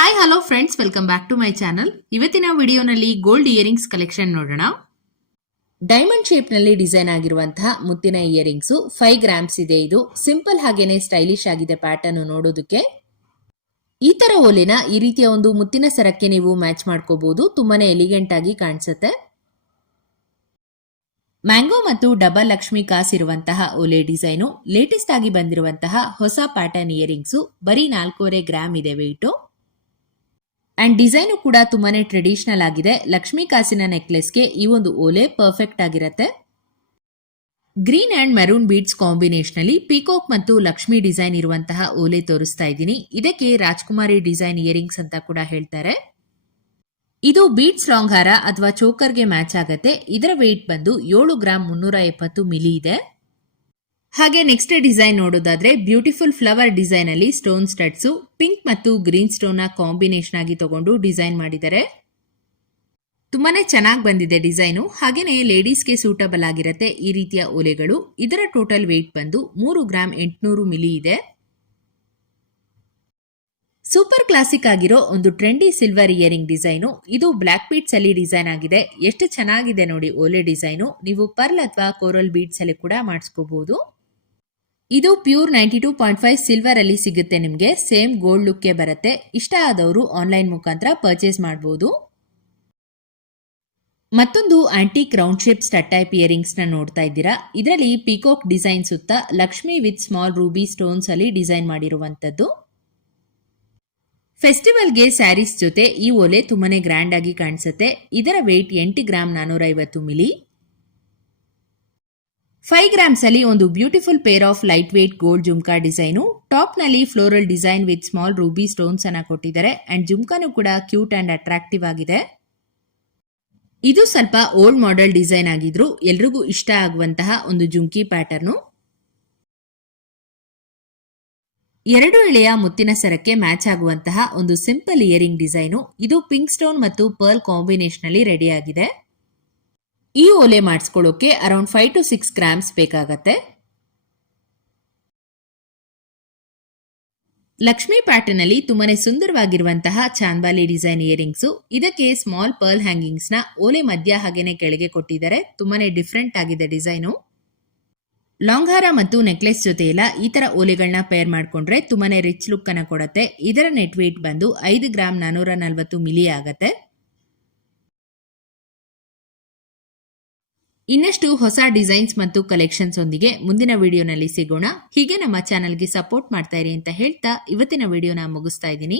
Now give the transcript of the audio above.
Hi hello friends welcome back to my channel ಇವತ್ತಿನ ವಿಡಿಯೋನಲ್ಲಿ gold earrings collection ನೋಡೋಣ. Diamond ಶೇಪ್ನಲ್ಲಿ ಡಿಸೈನ್ ಆಗಿರುವಂತಹ ಮುತ್ತಿನ ಇಯರಿಂಗ್ಸು ಫೈವ್ ಗ್ರಾಮ್ಸ್ ಇದೆ ಇದು. ಸಿಂಪಲ್ ಹಾಗೇನೆ ಸ್ಟೈಲಿಶ್ ಆಗಿದೆ ಪ್ಯಾಟರ್ನ್ ನೋಡೋದಕ್ಕೆ. ಈ ತರ ಓಲೆನ ಈ ರೀತಿಯ ಒಂದು ಮುತ್ತಿನ ಸರಕ್ಕೆ ನೀವು ಮ್ಯಾಚ್ ಮಾಡ್ಕೋಬಹುದು ತುಂಬಾನೇ ಎಲಿಗೆಂಟ್ ಆಗಿ ಕಾಣಿಸುತ್ತೆ. ಮ್ಯಾಂಗೋ ಮತ್ತು ಡಬಲ್ ಲಕ್ಷ್ಮಿ ಕಾಸ್ ಇರುವಂತಹ ಓಲೆ ಡಿಸೈನು ಲೇಟೆಸ್ಟ್ ಆಗಿ ಬಂದಿರುವಂತಹ ಹೊಸ ಪ್ಯಾಟರ್ನ್ ಇಯರಿಂಗ್ಸು ಬರೀ ನಾಲ್ಕೂವರೆ ಗ್ರಾಮ್ ಇದೆ ವೆಯ್ಟು ಅಂಡ್ ಡಿಸೈನು ಕೂಡ ತುಂಬಾನೇ ಟ್ರೆಡಿಷನಲ್ ಆಗಿದೆ. ಲಕ್ಷ್ಮೀ ಕಾಸಿನ ನೆಕ್ಲೆಸ್ಗೆ ಈ ಒಂದು ಓಲೆ ಪರ್ಫೆಕ್ಟ್ ಆಗಿರತ್ತೆ. Green and maroon beads combination ಅಲ್ಲಿ ಪಿಕೋಕ್ ಮತ್ತು ಲಕ್ಷ್ಮಿ ಡಿಸೈನ್ ಇರುವಂತಹ ಓಲೆ ತೋರಿಸ್ತಾ ಇದ್ದೀನಿ. ಇದಕ್ಕೆ ರಾಜ್ಕುಮಾರಿ ಡಿಸೈನ್ ಇಯರಿಂಗ್ಸ್ ಅಂತ ಕೂಡ ಹೇಳ್ತಾರೆ. ಇದು ಬೀಡ್ಸ್ ಲಾಂಗ್ ಹಾರ ಅಥವಾ ಚೋಕರ್ಗೆ ಮ್ಯಾಚ್ ಆಗತ್ತೆ. ಇದರ ವೆಯ್ಟ್ ಬಂದು ಏಳು ಗ್ರಾಮ್ ಮುನ್ನೂರ ಎಪ್ಪತ್ತು ಮಿಲಿ ಇದೆ. ಹಾಗೆ ನೆಕ್ಸ್ಟ್ ಡಿಸೈನ್ ನೋಡೋದಾದ್ರೆ ಬ್ಯೂಟಿಫುಲ್ ಫ್ಲವರ್ ಡಿಸೈನ್ ಅಲ್ಲಿ ಸ್ಟೋನ್ ಸ್ಟಡ್ಸ್ ಪಿಂಕ್ ಮತ್ತು ಗ್ರೀನ್ ಸ್ಟೋನ್ನ ಕಾಂಬಿನೇಷನ್ ಆಗಿ ತಗೊಂಡು ಡಿಸೈನ್ ಮಾಡಿದ್ದಾರೆ. ತುಂಬಾನೇ ಚೆನ್ನಾಗಿ ಬಂದಿದೆ ಡಿಸೈನು ಹಾಗೇನೆ ಲೇಡೀಸ್ಗೆ ಸೂಟಬಲ್ ಆಗಿರುತ್ತೆ ಈ ರೀತಿಯ ಓಲೆಗಳು ಇದರ ಟೋಟಲ್ ವೆಯ್ಟ್ ಬಂದು ಮೂರು ಗ್ರಾಮ್ ಎಂಟುನೂರು ಮಿಲಿ ಇದೆ. ಸೂಪರ್ ಕ್ಲಾಸಿಕ್ ಆಗಿರೋ ಒಂದು ಟ್ರೆಂಡಿ ಸಿಲ್ವರ್ ಇಯರಿಂಗ್ ಡಿಸೈನು ಇದು ಬ್ಲಾಕ್ ಬೀಟ್ಸ್ ಅಲ್ಲಿ ಡಿಸೈನ್ ಆಗಿದೆ. ಎಷ್ಟು ಚೆನ್ನಾಗಿದೆ ನೋಡಿ ಓಲೆ ಡಿಸೈನು ನೀವು ಪರ್ಲ್ ಅಥವಾ ಕೋರಲ್ ಬೀಟ್ಸ್ ಅಲ್ಲಿ ಕೂಡ ಮಾಡಿಸ್ಕೋಬಹುದು ಇದು pure ninety two point five silver ಅಲ್ಲಿ ಸಿಗುತ್ತೆ ನಿಮಗೆ. ಸೇಮ್ ಗೋಲ್ಡ್ ಲುಕ್ಗೆ ಬರುತ್ತೆ. ಇಷ್ಟ ಆದವರು ಆನ್ಲೈನ್ ಮುಖಾಂತರ ಪರ್ಚೇಸ್ ಮಾಡಬಹುದು ಮತ್ತೊಂದು antique round shape stud type ಇಯರಿಂಗ್ಸ್ನ ನೋಡ್ತಾ ಇದ್ದೀರಾ. ಇದರಲ್ಲಿ ಪಿಕೋಕ್ ಡಿಸೈನ್ ಸುತ್ತ Lakshmi with small ruby stones ಅಲ್ಲಿ ಡಿಸೈನ್ ಮಾಡಿರುವಂತದ್ದು ಫೆಸ್ಟಿವಲ್ಗೆ ಸ್ಯಾರೀಸ್ ಜೊತೆ ಈ ಓಲೆ ತುಂಬಾನೇ ಗ್ರ್ಯಾಂಡ್ ಆಗಿ ಕಾಣಿಸುತ್ತೆ. ಇದರ ವೆಯ್ಟ್ ಎಂಟು ಗ್ರಾಮ್ ನಾನೂರ ಐವತ್ತು ಮಿಲಿ ಫೈವ್ ಗ್ರಾಮ್ಸ್ ಅಲ್ಲಿ ಒಂದು beautiful pair of lightweight gold jhumka design ಟಾಪ್ನಲ್ಲಿ floral design with small ruby stones ಅನ್ನ ಕೊಟ್ಟಿದ್ದಾರೆ. ಅಂಡ್ ಜುಮ್ಕಾನು ಕೂಡ ಕ್ಯೂಟ್ ಅಂಡ್ ಅಟ್ರಾಕ್ಟಿವ್ ಆಗಿದೆ. ಇದು ಸ್ವಲ್ಪ ಓಲ್ಡ್ ಮಾಡೆಲ್ ಡಿಸೈನ್ ಆಗಿದ್ರು. ಎಲ್ರಿಗೂ ಇಷ್ಟ ಆಗುವಂತಹ ಒಂದು ಜುಮ್ಕಿ ಪ್ಯಾಟರ್ನು ಎರಡು ಎಳೆಯ ಮುತ್ತಿನ ಸರಕ್ಕೆ ಮ್ಯಾಚ್ ಆಗುವಂತಹ ಒಂದು ಸಿಂಪಲ್ ಇಯರಿಂಗ್ ಡಿಸೈನು ಇದು ಪಿಂಕ್ ಸ್ಟೋನ್ ಮತ್ತು ಪರ್ಲ್ ಕಾಂಬಿನೇಷನ್ ಅಲ್ಲಿ ರೆಡಿ ಆಗಿದೆ. ಈ ಓಲೆ ಮಾಡಿಸ್ಕೊಳ್ಳೋಕೆ around five to six grams ಬೇಕಾಗತ್ತೆ. ಲಕ್ಷ್ಮಿ ಪ್ಯಾಟರ್ನ್ ಅಲ್ಲಿ ತುಂಬಾನೇ ಸುಂದರವಾಗಿರುವಂತಹ ಚಾಂದಾಲಿ ಡಿಸೈನ್ ಇಯರಿಂಗ್ಸ್. ಇದಕ್ಕೆ ಸ್ಮಾಲ್ ಪರ್ಲ್ ಹ್ಯಾಂಗಿಂಗ್ಸ್ನ ಓಲೆ ಮಧ್ಯ ಹಾಗೇನೆ ಕೆಳಗೆ ಕೊಟ್ಟಿದ್ದಾರೆ. ತುಂಬಾನೇ ಡಿಫ್ರೆಂಟ್ ಆಗಿದೆ ಡಿಸೈನು. ಲಾಂಗ್ ಹಾರ ಮತ್ತು ನೆಕ್ಲೆಸ್ ಜೊತೆ ಎಲ್ಲ ಈ ತರ ಓಲೆಗಳನ್ನ ಪೇರ್ ಮಾಡಿಕೊಂಡ್ರೆ ತುಂಬಾನೇ ರಿಚ್ ಲುಕ್ ಅನ್ನ ಕೊಡುತ್ತೆ. ಇದರ ನೆಟ್ ವೇಟ್ ಬಂದು ಐದು ಗ್ರಾಮ್ ನಾನೂರ ನಲ್ವತ್ತು ಮಿಲಿ ಆಗತ್ತೆ. ಇನ್ನಷ್ಟು ಹೊಸ ಡಿಸೈನ್ಸ್ ಮತ್ತು ಕಲೆಕ್ಷನ್ಸ್ ಒಂದಿಗೆ ಮುಂದಿನ ವಿಡಿಯೋನಲ್ಲಿ ಸಿಗೋಣ. ಹೀಗೆ ನಮ್ಮ ಚಾನೆಲ್ಗೆ ಸಪೋರ್ಟ್ ಮಾಡ್ತಾ ಇರಿ ಅಂತ ಹೇಳ್ತಾ ಇವತ್ತಿನ ವಿಡಿಯೋನ ಮುಗಿಸ್ತಾ ಇದ್ದೀನಿ.